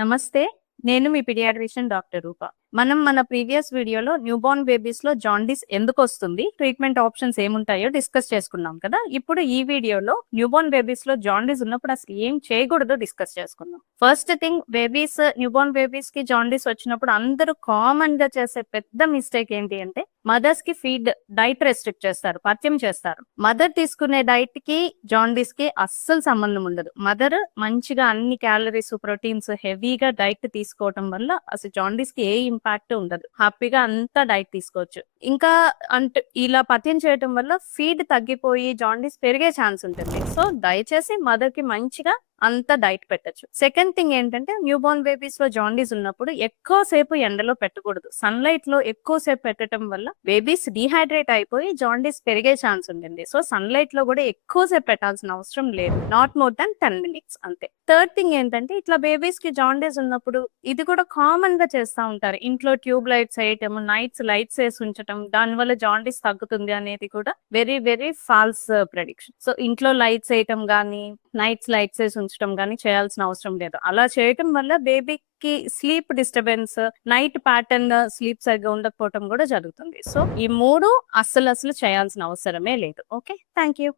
నమస్తే. నేను మీ paediatrician doctor రూప. మనం మన ప్రీవియస్ వీడియోలో న్యూబార్న్ బేబీస్‌లో జాండీస్ ఎందుకొస్తుంది? ట్రీట్మెంట్ ఆప్షన్స్ ఏముంటాయో డిస్కస్ చేసుకున్నాం కదా! ఇప్పుడు ఈ వీడియోలో న్యూబార్న్ బేబీస్‌లో జాండీస్ ఉన్నప్పుడు అసలు ఏం చేయకూడదో డిస్కస్ చేసుకుందాం. ఫస్ట్ థింగ్ న్యూబార్న్ బేబీస్‌కి జాండీస్ వచ్చినప్పుడు అందరూ కామన్‌గా చేసే పెద్ద మిస్టేక్ ఏంటి అంటే మదర్స్‌కి డైట్ రెస్ట్రిక్ట్ చేస్తారు. పథ్యం చేస్తారు. మదర్ తీసుకునే డైట్‌కి, జాండీస్‌కి అస్సలు సంబంధం ఉండదు. మదర్ మంచిగా అన్ని క్యాలరీస్, ప్రోటీన్స్ హెవీగా డైట్ తీసుకోవటం వల్ల అసలు జాండీస్‌కి ఏ ఇంపాక్ట్ ఉండదు. హ్యాపీగా అంతా డైట్ తీసుకోవచ్చు. ఇంకా ఇలా పథ్యం చేయటం వల్ల ఫీడ్ తగ్గిపోయి జాండీస్ పెరిగే ఛాన్స్ ఉంటుంది. సో, దయచేసి మదర్‌కి మంచిగా అంత డైట్ పెట్టొచ్చు. సెకండ్ థింగ్ ఏంటంటే న్యూబార్న్ బేబీస్‌లో జాండీస్ ఉన్నప్పుడు ఎక్కువ సేపు ఎండలో పెట్టకూడదు. సన్‌లైట్‌లో ఎక్కువ సేపు పెట్టటం వల్ల బేబీస్ డీహైడ్రేట్ అయిపోయి జాండీస్ పెరిగే ఛాన్స్ ఉంటుంది. సో, సన్‌లైట్‌లో కూడా ఎక్కువ సేపు పెట్టాల్సిన అవసరం లేదు. నాట్ మోర్ థాన్ 10 మినిట్స్ అంతే. థర్డ్ థింగ్ ఏంటంటే ఇట్లా బేబీస్‌కి జాండీస్ ఉన్నప్పుడు ఇది కూడా కామన్‌గా చేస్తా ఉంటారు. ఇంట్లో ట్యూబ్ లైట్స్ ఎయటం, లైట్స్ ఏసి ఉంచటం, దానివల్ల జాండీస్ తగ్గుతుంది అనేది కూడా very very false prediction. So, ఇంట్లో లైట్స్ ఎయటం గానీ, లైట్స్ ఏసి ఉంచటం గానీ చేయాల్సిన అవసరం లేదు. అలా చేయటం వల్ల బేబీకి sleep disturbance, night pattern sleep సరిగ్గా ఉండకపోవటం కూడా జరుగుతుంది. సో, ఈ 3 అస్సలు చేయాల్సిన అవసరమే లేదు. ఓకే. Thank you.